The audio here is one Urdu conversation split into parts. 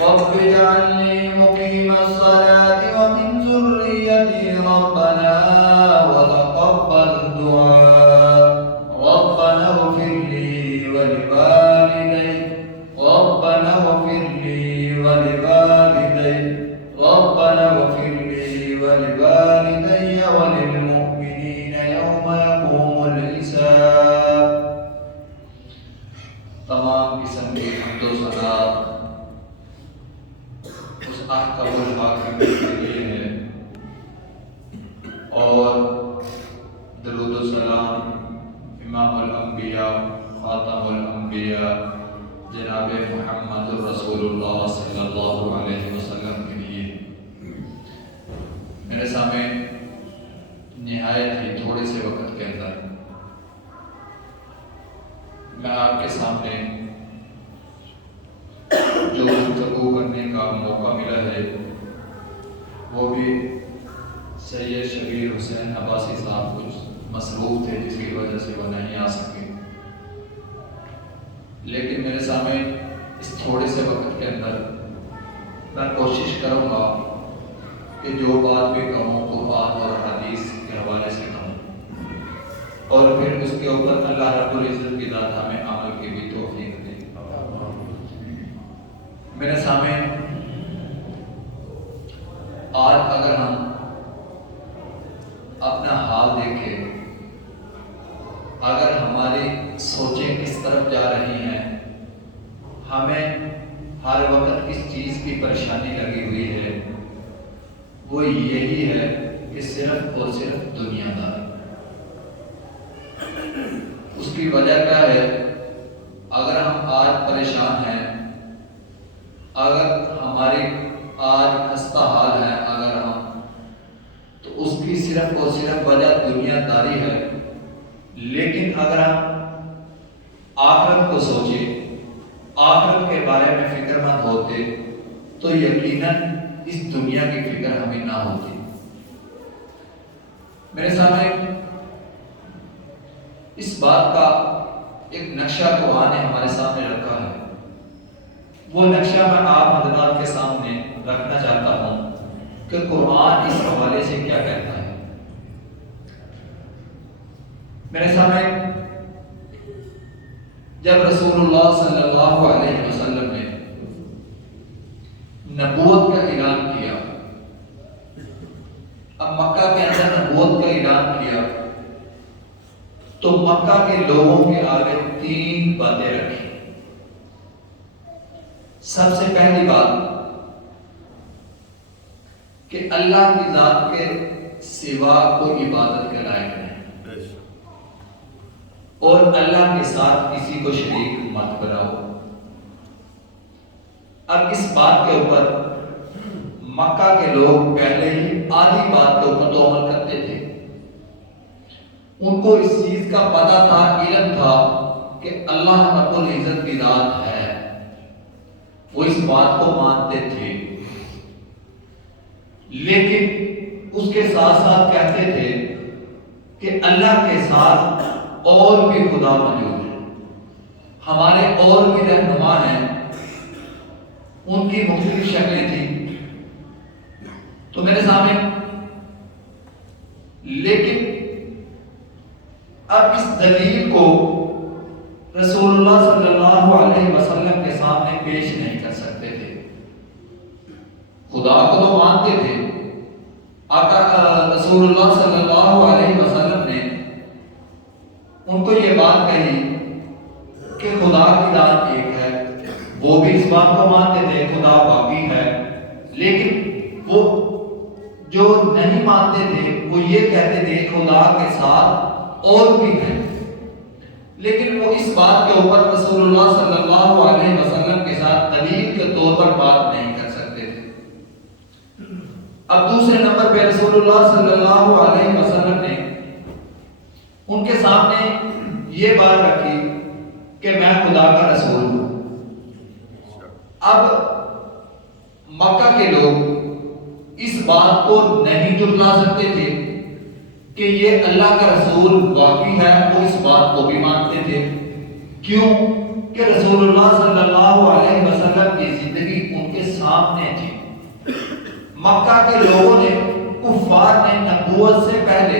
رب اجعلني مقيم الصلاة ومن ذريتي ربنا وتقبل دعاء ربنا اغفر لي ولوالدي ربنا اغفر لي ولوالدي ربنا اغفر لي ولوالدي وللمؤمنين يوم يقوم الحساب. تمام قسم کی حمد و ثنا اس احکم الحاکم کے لیے ہے، اور درود و سلام امام الانبیاء خاتم الانبیاء جناب محمد رسول اللہ صلی اللہ علیہ وسلم کے لیے. میرے سامنے نہایت ہی تھوڑے سے وقت کے اندر میں آپ کے سامنے جو گفتگو کرنے کا موقع ملا ہے وہ بھی سید شبیر حسین عباسی صاحب کچھ مصروف تھے جس کی وجہ سے وہ نہیں آ سکے، لیکن میرے سامنے اس تھوڑے سے وقت کے اندر میں کوشش کروں گا کہ جو بات بھی کہوں قرآن اور حدیث کے حوالے سے کہوں، اور پھر اس کے اوپر اللہ رب العزت کی ذات ہمیں عمل کی بھی توفیق دے. میرے سامنے آج اگر ہم اپنا حال دیکھیں، اگر ہماری سوچیں کس طرف جا رہی ہیں، ہمیں ہر وقت کس چیز کی پریشانی لگی ہوئی ہے، وہ یہی ہے کہ صرف اور صرف دنیا داری. اس کی وجہ کیا ہے؟ اگر ہم آج پریشان ہیں، اگر ہماری آج خستہ حال ہے، اگر ہم، تو اس کی صرف اور صرف وجہ دنیا داری ہے. لیکن اگر ہم آخرت کو سوچیں، آخرت کے بارے میں فکر مند ہوتے تو یقیناً اس دنیا کی فکر ہمیں نہ ہوتی. میرے سامنے اس بات کا ایک نقشہ قرآن نے ہمارے سامنے رکھا ہے. وہ نقشہ میں آپ حضرات کے سامنے رکھنا چاہتا ہوں کہ قرآن اس حوالے سے کیا کہتا ہے. میرے سامنے جب رسول اللہ صلی اللہ علیہ وسلم نے نبوت کا اعلان کیا، اب مکہ کے اندر نبوت کا اعلان کیا، تو مکہ کے لوگوں کے آگے 3 باتیں رکھی. سب سے پہلی بات کہ اللہ کی ذات کے سوا کوئی عبادت کے لائق نہیں، اور اللہ کے ساتھ کسی کو شریک مت بناؤ. اب اس بات کے اوپر مکہ کے لوگ پہلے ہی آدھی بات کے اوپر تو عمل کرتے تھے. ان کو اس چیز کا پتہ تھا، علم تھا کہ اللہ رب العزت کی ذات ہے، وہ اس بات کو مانتے تھے. لیکن اس کے ساتھ ساتھ کہتے تھے کہ اللہ کے ساتھ اور بھی خدا موجود ہے، ہمارے اور بھی رہنما ہیں. ان کی مختلف شکلیں تھیں. تو میرے سامنے لیکن اب اس دلیل کو رسول اللہ صلی اللہ علیہ وسلم کے سامنے پیش نہیں کر سکتے تھے. خدا کو تو مانتے تھے. رسول اللہ صلی اللہ علیہ وسلم نے ان کو یہ بات کہی کہ خدا کی ذات ایک ہے، وہ بھی اس بات کو مانتے تھے خدا باقی ہے. لیکن وہ جو نہیں مانتے تھے وہ یہ کہتے تھے خدا کے ساتھ اور بھی ہے. لیکن وہ اس بات کے اوپر رسول اللہ صلی اللہ علیہ وسلم کے ساتھ دلیل کے طور پر بات نہیں کر سکتے تھے. اب دوسرے نمبر پہ رسول اللہ صلی اللہ علیہ وسلم نے ان کے سامنے یہ بات رکھی کہ میں خدا کا رسول ہوں. اب مکہ کے لوگ اس بات کو نہیں جھٹلا سکتے تھے کہ یہ اللہ کا رسول واقعی ہے، وہ اس بات کو بھی مانتے تھے. کیوں کہ رسول اللہ صلی اللہ علیہ وسلم کی زندگی ان کے مکہ کے لوگوں نے، کفار نے نبوت سے پہلے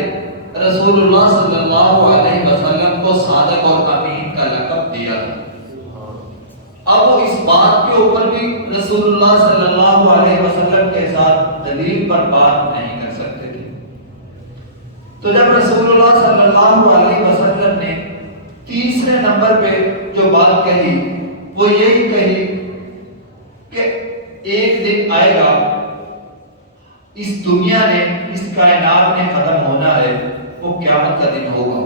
رسول اللہ صلی اللہ علیہ وسلم کو صادق اور امین کا لقب دیا تھا۔ اب وہ اس بات کے اوپر بھی رسول اللہ صلی اللہ علیہ وسلم کے ساتھ دلیل پر بات نہیں کر سکتے تھے۔ تو جب رسول اللہ صلی اللہ علیہ وسلم نے تیسرے نمبر پہ جو بات کہی وہ یہی کہی کہ ایک دن آئے گا، اس دنیا نے، اس کائنات نے ختم ہونا ہے، وہ قیامت کا دن ہوگا۔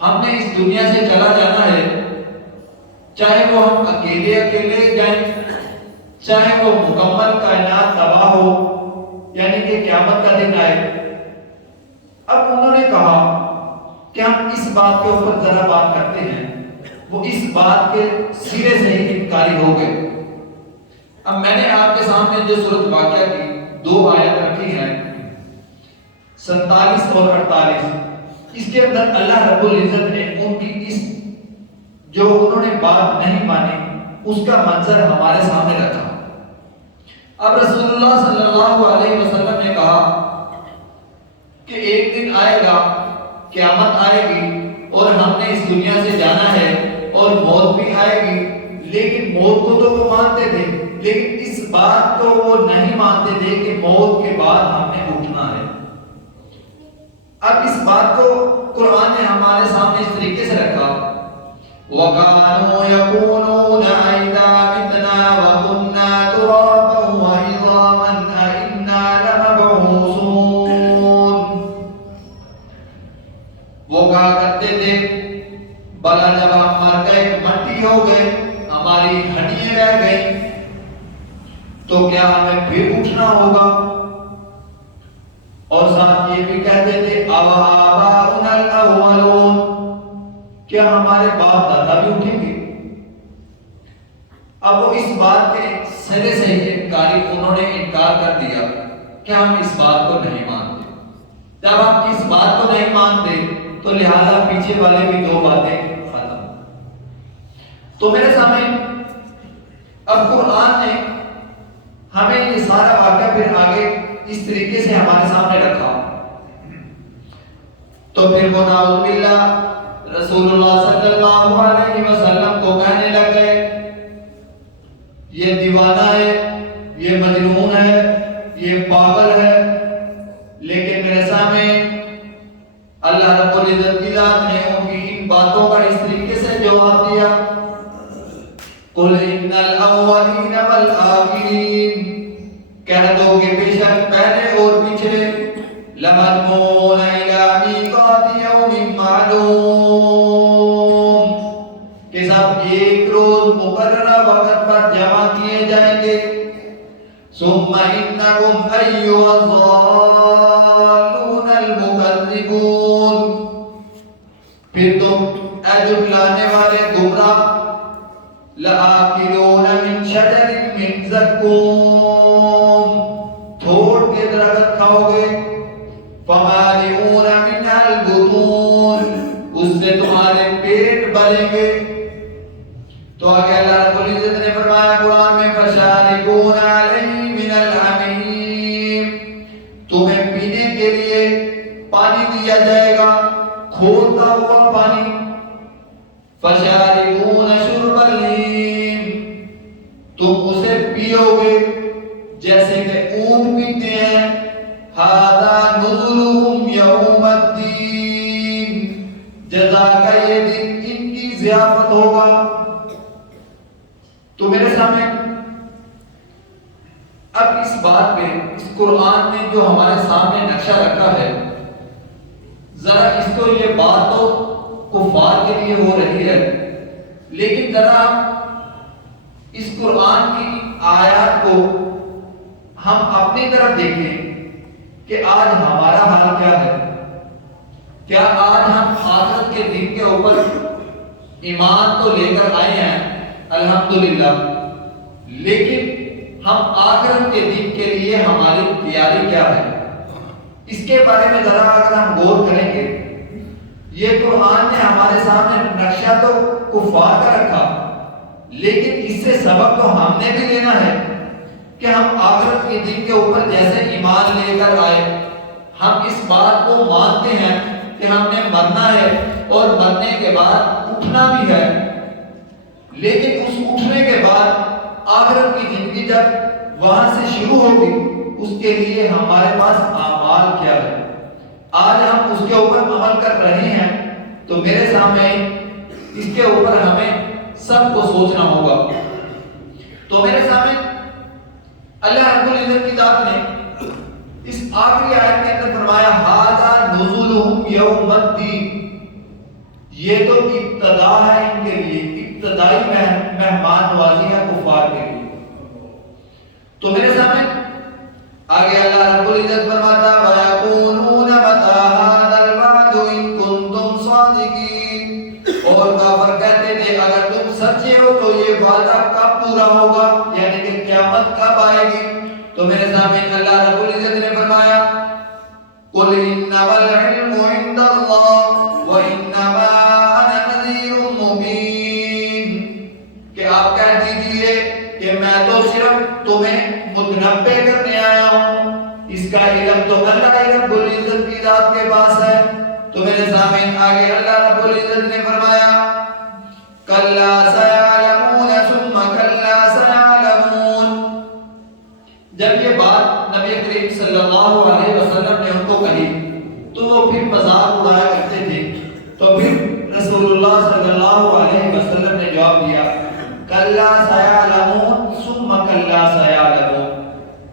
ہم نے اس دنیا سے چلا جانا ہے، چاہے وہ ہم اکیلے اکیلے جائیں، چاہے وہ مکمل کائنات تباہ ہو، یعنی کہ قیامت کا دن آئے۔ اب انہوں نے کہا کہ ہم اس بات کے اوپر ذرا بات کرتے ہیں، وہ اس بات کے سرے سے ہی انکاری ہو گئے۔ اب میں نے آپ کے سامنے جو سورۃ واقعہ کی 2 آیت رکھی ہیں، 47 اور 48، اس کے اندر اللہ رب العزت نے ان کی اس جو انہوں نے بات نہیں مانی اس کا منظر ہمارے سامنے رکھا۔ اب رسول اللہ صلی اللہ علیہ وسلم نے کہا کہ ایک دن آئے گا، قیامت آئے گی اور ہم نے اس دنیا سے جانا ہے اور موت بھی آئے گی، لیکن موت کو تو وہ مانتے تھے، لیکن اس بات کو وہ نہیں مانتے تھے کہ موت کے بعد ہم نے اٹھنا ہے۔ اب اس بات کو قرآن نے ہمارے سامنے اس طریقے سے رکھا، وَكَانُوا يَقُولُونَ أَإِذَا مِتْنَا وَكُنَّا تُرَابًا وَعِظَامًا أَإِنَّا لَمَبْعُوثُونَ۔ وہ کہا کرتے تھے بھلا جب ہم مر گئے، مٹی ہو گئے، ہماری ہڈیاں رہ گئیں، تو کیا ہمیں پھر اٹھنا ہوگا؟ اور ساتھ یہ بھی کہتے تھے آباؤنا الاولون، کیا ہمارے باپ دادا بھی اٹھیں گے؟ اب وہ اس بات کے سرے سے ہی انہوں نے انکار کر دیا کہ ہم اس بات کو نہیں مانتے۔ جب ہم اس بات کو نہیں مانتے تو لہذا پیچھے والے بھی 2 باتیں ختم۔ تو میرے سامنے اب قرآن نے ہمیں یہ سارا واقعہ پھر آگے اس طریقے سے ہمارے سامنے رکھا۔ تو پھر وہ نعوذ باللہ رسول اللہ صلی اللہ علیہ وسلم کو کہنے لگ گئے یہ دیوانہ ہے، یہ مجنون ہے، یہ پاگل ہے۔ لیکن میرے سامنے اللہ رب العزت کی ذات نے ان کی ان باتوں کا اس طریقے سے جواب دیا، قُلْ إِنَّ الْأَوَّلِينَ وَالْآخِرِينَ، کہہ دو کہ بے شک پہلے اور پچھلے لَمَجْمُوعُونَ إِلَىٰ مِیقَاتِ یَوْمٍ مَّعْلُومٍ، کہ سب ایک روز مقررہ وقت پر جمع کیے جائیں گے۔ ثُمَّ إِنَّكُمْ أَيُّهَا الضَّالُّونَ الْمُكَذِّبُونَ، پھر تم اے جھٹلانے والے گمراہ، لَآكِلُونَ مِن شَجَرٍ مِّن زَقُّومٍ، تھوڑ کے درخت کھاؤ گے، فَمَالِئُونَ مِنْهَا الْبُطُونَ، اس سے تمہارے پیٹ بھریں گے۔ تو آگے اللہ رب العزت نے فرمایا قرآن میں، فَشَارِبُونَ عَلَيْهِ مِنَ الْحَمِيمِ، تمہیں پینے کے لیے پانی دیا جائے گا، کھولتا ہوا پانی۔ فَشَارِبُونَ شُرْبَ الْهِيمِ، تم اسے پیو گے جیسے کہ اونٹ پیتے ہیں۔ هَذَا نُزُلُهُمْ يَوْمَ الدِّينِ، جزا کا یہ دن ان کی ضیافت ہوگا۔ تو میرے سامنے اب اس بات پہ اس قرآن نے جو ہمارے سامنے نقشہ رکھا ہے، ذرا اس کو یہ بات تو کفار کے لیے ہو رہی ہے، لیکن ذرا اس قرآن کی آیات کو ہم اپنی طرف دیکھیں کہ آج ہمارا حال کیا ہے۔ کیا آج ہم آخرت کے دن کے اوپر ایمان تو لے کر آئے ہیں الحمدللہ، لیکن ہم آخرت کے دن کے لیے ہماری تیاری کیا ہے، اس کے بارے میں ذرا اگر ہم غور کریں گے۔ یہ قرآن نے ہمارے سامنے نقشہ تو کفار کا رکھا، لیکن اس سے سبق تو ہم نے بھی لینا ہے کہ ہم آخرت کے دن کے اوپر جیسے ایمان لے کر آئے، ہم اس بات کو مانتے ہیں کہ ہم نے مرنا ہے اور مرنے کے بعد اٹھنا بھی ہے، لیکن اس اٹھنے کے بعد آخرت کی زندگی جب وہاں سے شروع ہوگی، اس کے لیے ہمارے پاس اعمال کیا ہے، آج ہم اس کے اوپر عمل کر رہے ہیں، تو میرے سامنے اس کے اوپر ہمیں سب کو سوچنا ہوگا۔ تو میرے سامنے اللہ رب العزت کی ذات نے اس آخری آیت کے اندر فرمایا ھذا نزلہم یوم الدین، یہ تو ابتدا ہے ان کے لیے، ابتدائی مہمان نوازی ہے کفار کے لیے۔ تو میرے سامنے آگے اللہ رب العزت فرماتا وَيَقُولُونَ مَتَىٰ هَٰذَا الْوَعْدُ إِن كُنتُمْ صَادِقِينَ، اور کافر کہتے تھے اگر تم سچے ہو تو یہ وعدہ کب پورا ہوگا، یعنی کہ قیامت کب آئے گی۔ تو میرے سامنے اللہ رب العزت نے فرمایا قُلْ إِنَّمَا الْعِلْمُ عِندَ اللَّهِ وَإِنَّمَا أَنَا نَذِيرٌ مُّبِينٌ، کہ آپ کہہ دیجئے کہ میں تو صرف تمہیں متنبع کرنے آیا ہوں، اس کا علم تو اللہ رب العزت کی ذات کے پاس ہے۔ تو میرے سامنے آگے اللہ رب العزت نے فرمایا کلا سیعلمون ثم کلا سیعلمون، جب یہ بات نبی کریم صلی اللہ علیہ وسلم نے ان کو کہی تو وہ پھر مذاق اڑایا کرتے تھے، تو پھر رسول اللہ صلی اللہ علیہ وسلم نے جواب دیا کلا سیعلمون ثم کلا سیعلمون،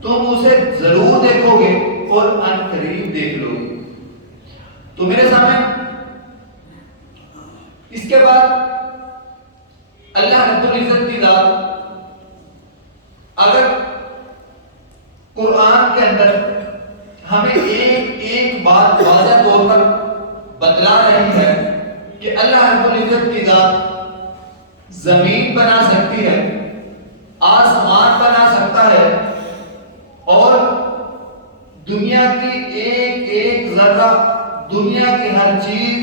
تم اسے ضرور دیکھو گے اور ان قریب دیکھ لو گے۔ تو میرے سامنے اس کے بعد اللہ رب العزت کی ذات اگر قرآن کے اندر ہمیں ایک بات واضح طور پر بتلا رہی ہے کہ اللہ رب العزت کی ذات زمین بنا سکتی ہے، آسمان بنا سکتا ہے، اور دنیا کی ایک ذرہ، دنیا کی ہر چیز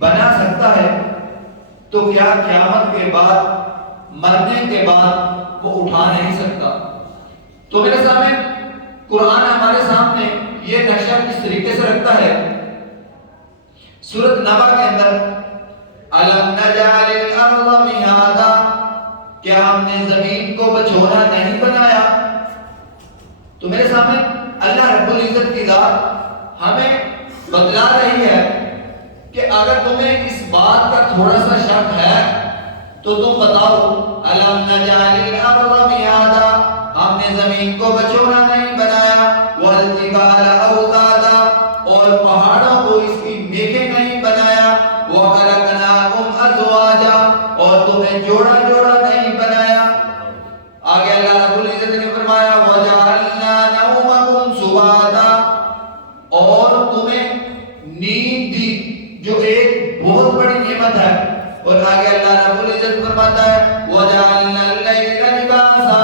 بنا سکتا ہے، تو کیا قیامت کے بعد، مرنے کے بعد وہ اٹھا نہیں سکتا؟ تو میرے سامنے قرآن ہمارے سامنے یہ نقشہ کس طریقے سے رکھتا ہے، سورۃ نبا کے اندر الم نجعل الارض مہادا، کیا ہم نے زمین کو بچھونا نہیں بنایا؟ تو میرے سامنے اللہ رب العزت کی ذات ہمیں بتلا رہی ہے کہ اگر تمہیں اس بات کا تھوڑا سا شک ہے تو تم بتاؤ الم نجعل الارض مہادا، ہم نے زمین کو بچھونا نہیں بنایا، والجبال اوتادا، اور پہاڑوں کو اس کی میخیں نہیں بنایا، وخلقناکم ازواجا، اور تمہیں جوڑا جوڑا نہیں بنایا۔ آگے اللہ رب العزت نے فرمایا وجعلنا نومکم سباتا، اور تمہیں نیند دی جو ایک بہت بڑی نعمت ہے، اور آگے اللہ رب العزت فرماتا ہے وجعلنا اللیل لباسا،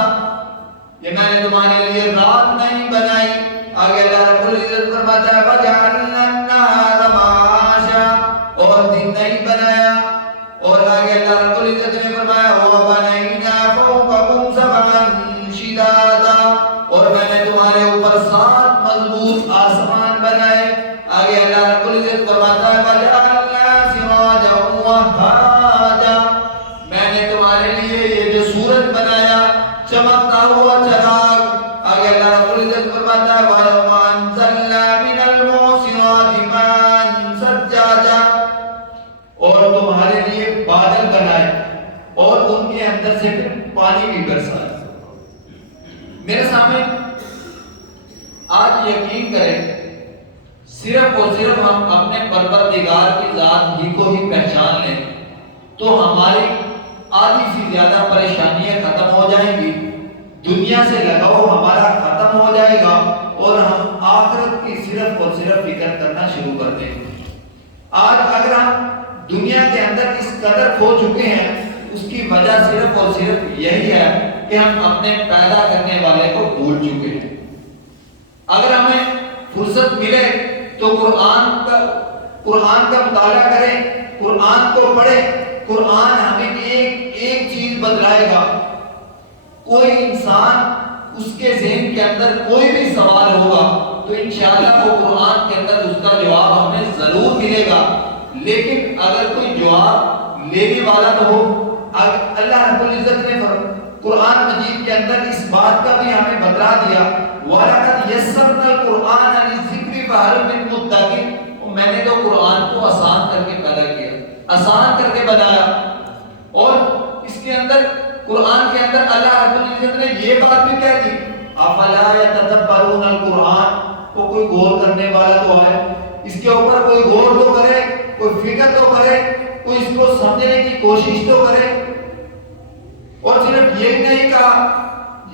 یہ میں نے تمہارے لیے رات نہیں بنائی۔ آگے اللہ رب العزت فرماتا ہے وجعلنا النہار معاشا، اور دن نہیں بنایا، اور آگے اللہ رب العزت نے فرمایا وبنینا فوقکم سبعا شدادا، اور میں نے تمہارے اوپر 7 مضبوط آسمان بنائے۔ آگے اللہ رب العزت فرماتا ہے وجعلنا سراجا وہاجا، میں نے تمہارے لیے یہ جو سورج بنایا چمکتا ہوا چراغ۔ آگے اللہ رب العزت فرماتا ہے وَأَنزَلْنَا مِنَ الْمُعْصِرَاتِ مَاءً ثَجَّاجًا، اور تمہارے لیے بادل بنائے اور ان کے اندر سے پھر پانی بھی برسائے۔ میرے سامنے آج یقین کریں صرف اور صرف ہم اپنے پروردگار کی ذات ہی کو ہی پہچان لیں تو ہماری آدھی سے زیادہ پریشانیاں ختم ہو جائیں گی، دنیا سے لگاؤ ہمارا ختم ہو جائے گا، اور ہم آخرت کی صرف اور صرف فکر کرنا شروع کر دیں گے۔ آج اگر ہم دنیا کے اندر اس قدر کھو چکے ہیں، اس کی وجہ صرف اور صرف یہی ہے کہ ہم اپنے پیدا کرنے والے کو بھول چکے ہیں۔ اگر ہمیں فرصت ملے تو قرآن کا مطالعہ کریں، قرآن کو پڑھیں۔ قرآن ہمیں ایک چیز بتلائے گا، کوئی انسان اس کے ذہن کے اندر کوئی بھی سوال ہوگا تو انشاءاللہ وہ قرآن کے اندر اس کا جواب ہمیں ضرور ملے گا. لیکن اگر کوئی جواب لینے والا تو ہو. اللہ رب العزت نے قرآن مجید کے اندر اس بات کا بھی ہمیں بتلا دیا وَلَقَدْ يَسَّرْنَا الْقُرْآنَ لِلذِّكْرِ فَهَلْ مِن مُّدَّكِرٍ. میں نے تو قرآن کو آسان کر کے پیدا کیا, آسان کر کے بنایا. اور اس کے اندر قرآن کے اندر اللہ رب العزت نے یہ بات بھی کہہ دی افلا یتدبرون القرآن. کو کوئی غور کرنے والا تو ہے, اس کے اوپر کوئی غور تو کرے, کوئی فکر تو کرے, کوئی اس کو سمجھنے کی کوشش تو کرے. اور صرف یہ نہیں کہا,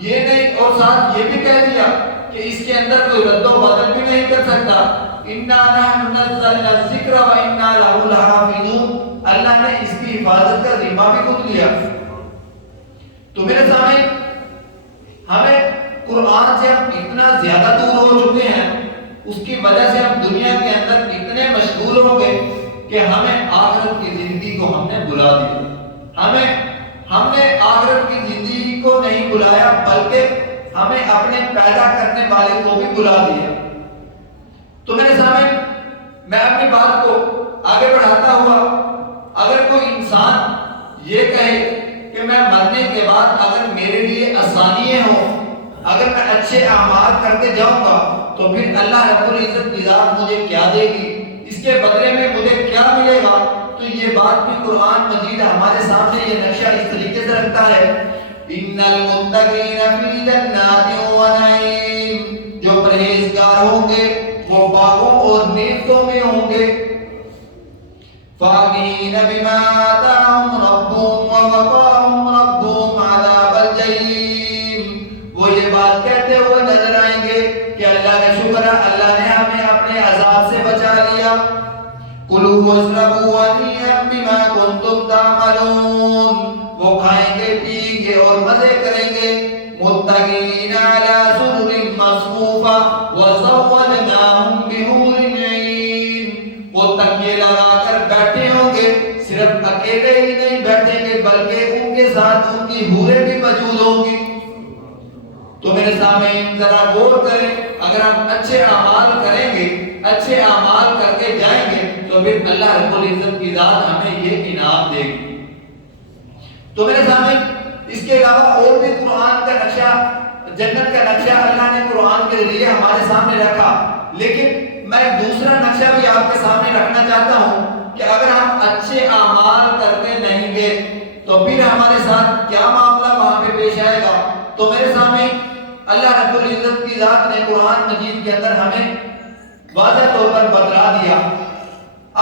یہ نہیں, اور ساتھ یہ بھی کہہ دیا کہ اس کے اندر کوئی رد و بدل بھی نہیں کر سکتا. اِنَّا نَحْنُ نَزَّلْنَا الذِّكْرَ وَإِنَّا لَهُ لَحَافِظُونَ. اللہ نے اس کی حفاظت کا ذمہ بھی خود لیا. تو میرے سامنے ہمیں قرآن سے ہم اتنا زیادہ دور ہو چکے ہیں, اس کی وجہ سے ہم دنیا کے اندر اتنے مشغول ہو گئے کہ ہمیں آخرت کی زندگی کو ہم نے بلا دیا. ہم نے آخرت کی زندگی کو نہیں بلایا بلکہ ہمیں اپنے پیدا کرنے والے کو بھی بلا دیا. تو میرے سامنے میں اپنی بات کو آگے بڑھاتا ہوا, اگر کوئی انسان یہ کہے کہ میں مرنے کے بعد اگر میرے لیے آسانیاں ہوں, اگر میں اچھے اعمال کر کے جاؤں گا تو پھر اللہ رب العزت کی ذات مجھے کیا دے گی, اس کے بدلے میں مجھے کیا ملے گا. تو یہ بات بھی قرآن مجید ہمارے سامنے یہ نقشہ اس طریقے سے رکھتا ہے ان المتقین فی جنات و نعیم. جو پرہیزگار ہوں گے وہ باغوں اور نعمتوں میں ہوں گے. فاکہین بما آتاہم ربہم ووقاہم ربہم عذاب الجحیم. وہ یہ بات کہتے ہوئے نظر آئیں گے کہ اللہ کا شکر ہے, اللہ نے ہمیں اپنے عذاب سے بچا لیا. کلوا واشربوا ہنیئا بما کنتم تعملون. وہ کھائیں گے, پیئیں گے اور مزے کریں گے. متکئین علی سرر مصفوفہ وزوجناہم بحور عین. وہ تکیے لگا کر بیٹھے ہوں گے, صرف اکیلے ہی نہیں بیٹھیں گے بلکہ ان کے ساتھ ان کی حوریں بھی موجود ہوں گی. تو میرے سامنے ذرا غور کریں, اگر ہم اچھے اعمال کریں گے, اچھے اعمال کر کے جائیں گے تو پھر اللہ رب العزت کی ذات ہمیں یہ انعام دے گی. تو میرے سامنے اس کے علاوہ اور بھی قرآن کا نقشہ, جنت کا نقشہ اللہ نے قرآن کے ذریعے ہمارے سامنے رکھا. لیکن میں دوسرا نقشہ بھی آپ کے سامنے رکھنا چاہتا ہوں کہ اگر ہم اچھے اعمال کرتے نہیں گے تو پھر ہمارے ساتھ کیا معاملہ وہاں پہ پیش آئے گا. تو میرے سامنے اللہ رب العزت کی ذات نے قرآن مجید کے اندر ہمیں واضح طور پر بتلا دیا.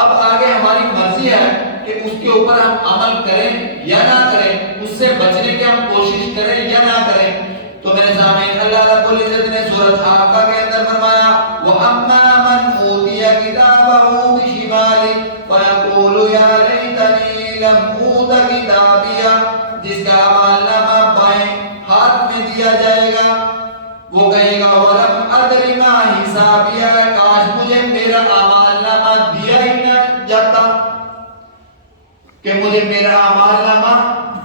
اب آگے ہماری مرضی ہے کہ اس کے اوپر ہم عمل کریں یا نہ کریں, اس سے بچنے کی ہم کوشش کریں یا نہ کریں. تو میرے سامنے اللہ رب العزت نے سورۃ حاقہ کے اندر فرمایا وَأَمَّا مَنْ أُوتِيَ كِتَابَهُ بِشِمَالِهِ فَيَقُولُ يَا لَيْتَنِي لَمْ أُوتَ كِتَابِيَهْ. جس کا اعمال نامہ بائیں ہاتھ میں دیا جائے گا وہ کہے گا وَلَمْ أَدْرِ مَا حِسَابِيَهْ. کاش مجھے میرا اعمال نامہ دیا ہی نہ جاتا, کہ مجھے میرا اعمال نامہ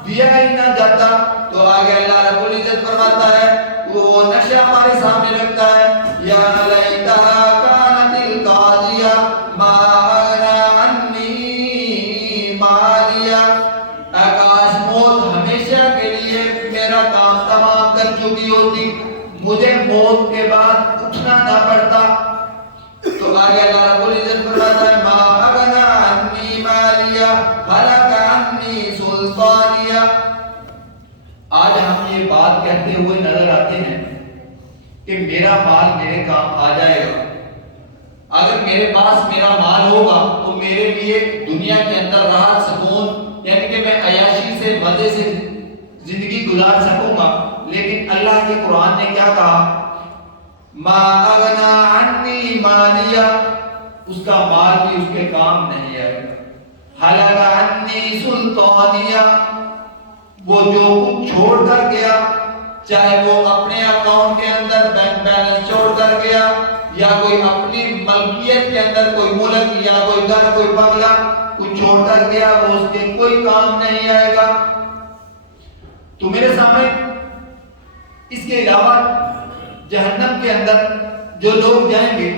دیا ہی نہ جاتا. تو آگے اللہ رب العزت فرماتا ہے, وہ نقشہ ہمارے سامنے رکھتا ہے یا لیتہا کانت القاضیہ ما اغنی عنی مالیہ. کاش موت ہمیشہ کے لیے میرا کام تمام کر چکی ہوتی, مجھے موت کے بعد اٹھنا نہ پڑتا. تو آگے اللہ رب العزت فرماتا ہے ما اغنی عنی مالیہ ہلک عنی سلطانیہ. آج ہم یہ بات کہتے ہوئے نظر آتے ہیں کہ میرا مال میرے کام آ جائے گا. اگر میرے پاس میرا مال ہوگا تو میرے لیے دنیا کے اندر راحت سکون, یعنی کہ میں عیاشی سے مزے سے زندگی گزار سکوں گا. لیکن اللہ کے قرآن نے کیا کہا ما اغنا عنی مالیہ, اس کا مال بھی اس کے کام نہیں آئے گا. ہلک عنی سلطانیہ, وہ جو کچھ چھوڑ کر گیا, چاہے وہ اپنے اکاؤنٹ کے اندر بینک بیلنس چھوڑ کر گیا یا کوئی اپنی ملکیت کے اندر کوئی ملک یا کوئی گھر کوئی بنگلہ کچھ چھوڑ کر گیا, وہ اس کے کوئی کام نہیں آئے گا. تو میرے سامنے اس کے علاوہ جہنم کے اندر جو لوگ جائیں گے،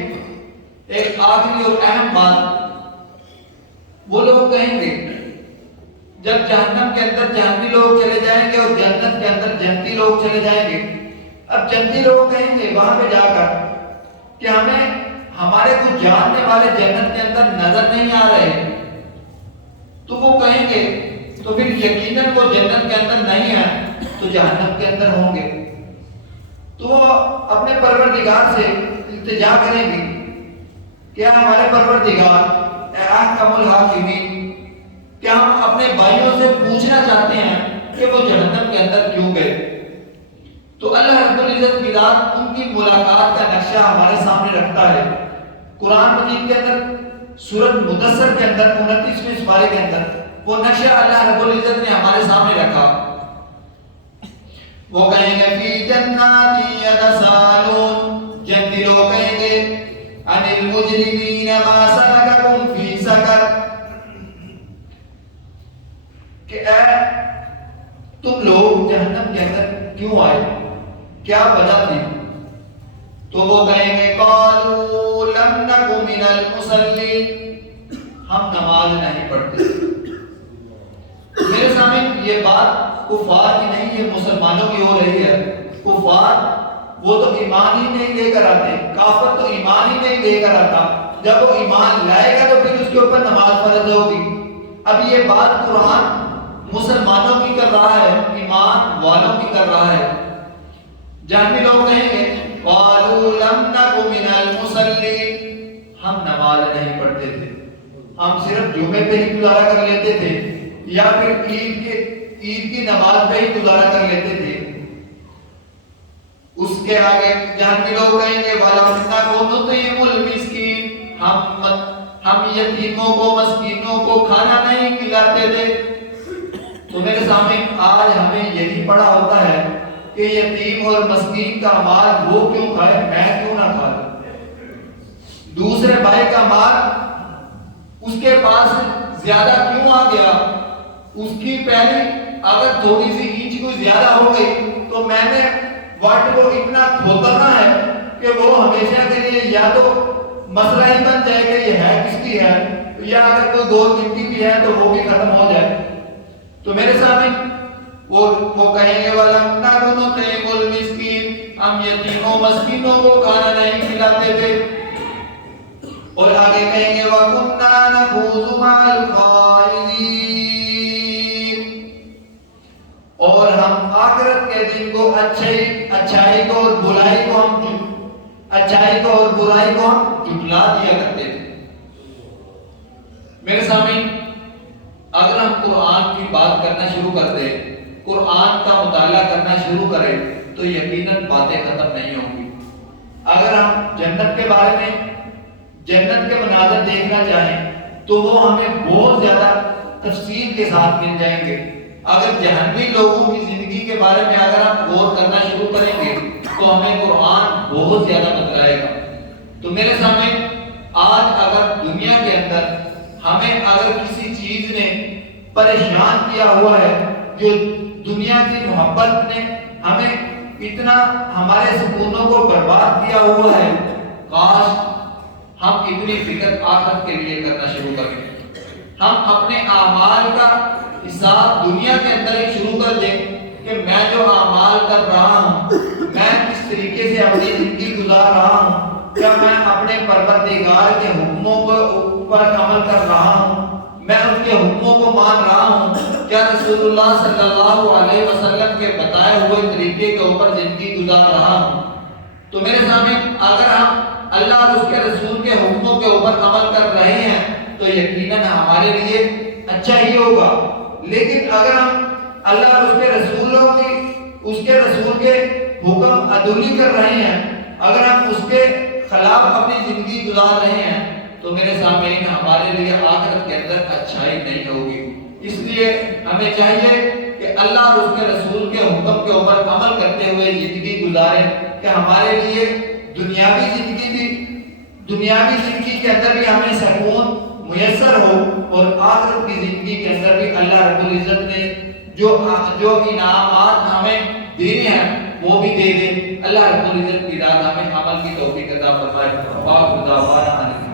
ایک آخری اور اہم بات، وہ لوگ کہیں گے جب جہنم کے اندر جہنمی لوگ چلے جائیں گے اور جنت کے اندر جنتی لوگ چلے جائیں گے، اب جنتی لوگ کہیں گے وہاں پہ جا کر کہ ہمیں ہمارے کچھ جاننے والے جنت کے اندر نظر نہیں آ رہے، تو وہ کہیں گے تو پھر یقیناً وہ جنت کے اندر نہیں ہیں تو جہنم کے اندر ہوں گے، تو وہ اپنے پروردگار سے التجا کریں گے کہ ہمارے پروردگار اے احکم الحاکمین، کیا ہم اپنے بھائیوں سے پوچھنا چاہتے ہیں کہ وہ جہنم کے اندر کیوں گئے؟ تو اللہ رب العزت کی ذات ان کی ملاقات کا نقشہ ہمارے سامنے رکھتا ہے۔ قرآن مجید کے اندر سورۃ مدثر کے اندر 29ویں سپارے کے اندر وہ نقشہ اللہ رب العزت نے ہمارے سامنے رکھا۔ وہ کہیں گے فی جنات یتسالون، جنتی لوگ کہیں گے عن المجرمین ما سلککم فی سقر، کہ اے تم لوگ جہنم کے اندر کیوں آئے، کیا وجہ تھی؟ تو وہ کہیں گے قالوا لم نک من المصلین، ہم نماز نہیں پڑھتے۔ میرے سامنے یہ بات کفار کی نہیں، یہ مسلمانوں کی ہو رہی ہے۔ کفار وہ تو ایمان ہی نہیں لے کر آتے، کافر تو ایمان ہی نہیں لے کر آتا، جب وہ ایمان لائے گا تو پھر اس کے اوپر نماز فرض ہوگی۔ اب یہ بات قرآن مسلمانوں کی کر رہا ہے، ایمان والوں کی کر رہا ہے۔ جہنمی لوگ کہیں گے قالوا لم نک من المصلین، ہم نماز نہیں پڑھتے تھے، ہم صرف جمعے پہ ہی گزارا کر لیتے تھے یا پھر عید کی نماز پہ ہی گزارا کر لیتے تھے۔ اس کے آگے جہنمی لوگ کہیں گے ولم نک نطعم المسکین، ہم یتیموں کو مسکینوں کو کھانا نہیں کھلاتے تھے۔ تو میرے سامنے آج ہمیں یہی پڑھا ہوتا ہے کہ یتیم اور مسکین کا مال وہ کیوں کھائے، میں کیوں نہ کھاؤں؟ دوسرے بھائی کا مال اس کے پاس زیادہ کیوں آ گیا؟ اس کی پہلی اگر تھوڑی سی اینچ کوئی زیادہ ہو گئی تو میں نے وٹ کو اتنا کھوتنا ہے کہ وہ ہمیشہ کے لیے یا تو مسئلہ ہی بن جائے کہ یہ ہے کس کی ہے، یا اگر کوئی دو گنتی بھی ہے تو وہ بھی ختم ہو جائے۔ تو میرے سامنے وہ کہیں گے وَلَمْ نَكُ نُطْعِمُ الْمِسْكِينَ، ہم یتیموں مسکینوں کو کھانا نہیں کھلاتے تھے۔ اور آگے کہیں گے وَكُنَّا نَخُوضُ مَعَ الْخَائِضِينَ، اور ہم آخرت کے دن کو اچھائی کو اور برائی کو ہم جھٹلا دیا کرتے تھے۔ میرے سامنے اگر ہم قرآن کی بات کرنا شروع کر دیں، قرآن کا مطالعہ کرنا شروع کریں تو یقیناً باتیں ختم نہیں ہوں گی۔ اگر ہم جنت کے بارے میں، جنت کے مناظر دیکھنا چاہیں تو وہ ہمیں بہت زیادہ تفصیل کے ساتھ مل جائیں گے۔ اگر جہنمی لوگوں کی زندگی کے بارے میں اگر ہم غور کرنا شروع کریں گے تو ہمیں قرآن بہت زیادہ بتلائے گا۔ تو میرے سامنے آج اگر دنیا کے اندر ہمیں اگر کسی چیز نے پریشان کیا ہوا ہے، جو دنیا کی محبت نے ہمیں اتنا ہمارے سکونوں کو برباد کیا ہوا ہے، کاش ہم اتنی فکر آخرت کے لیے کرنا شروع کریں، ہم اپنے اعمال کا حساب دنیا کے اندر ہی شروع کر دیں کہ میں جو اعمال کر رہا ہوں، میں کس طریقے سے اپنی زندگی گزار رہا ہوں، کیا میں اپنے پروردگار کے حکموں پر عمل کر رہا ہوں، میں ان کے حکموں کو مان رہا ہوں، کیا رسول اللہ صلی اللہ علیہ وسلم کے بتائے ہوئے طریقے کے اوپر زندگی گزار رہا ہوں۔ تو میرے سامنے اگر ہم اللہ اور اس کے رسول کے حکموں کے اوپر عمل کر رہے ہیں تو یقیناً ہمارے لیے اچھا ہی ہوگا، لیکن اگر ہم اللہ اور اس کے رسول کے حکم عدولی کر رہے ہیں، اگر ہم اس کے خلاف اپنی زندگی گزار رہے ہیں تو میرے سامنے ہمارے لیے آخرت کے اندر اچھائی نہیں ہوگی۔ اس لیے ہمیں چاہیے کہ اللہ اور اس کے رسول کے حکم کے اوپر عمل کرتے ہوئے زندگی گزاریں کہ ہمارے لیے دنیاوی زندگی کے اندر بھی ہمیں سکون میسر ہو، اور آخرت کی زندگی کے اندر بھی اللہ رب العزت نے جو انعامات ہمیں دینے ہیں وہ بھی دے دے. اللہ رب العزت کی ذات ہمیں عمل کی توفیق عطا فرمائے.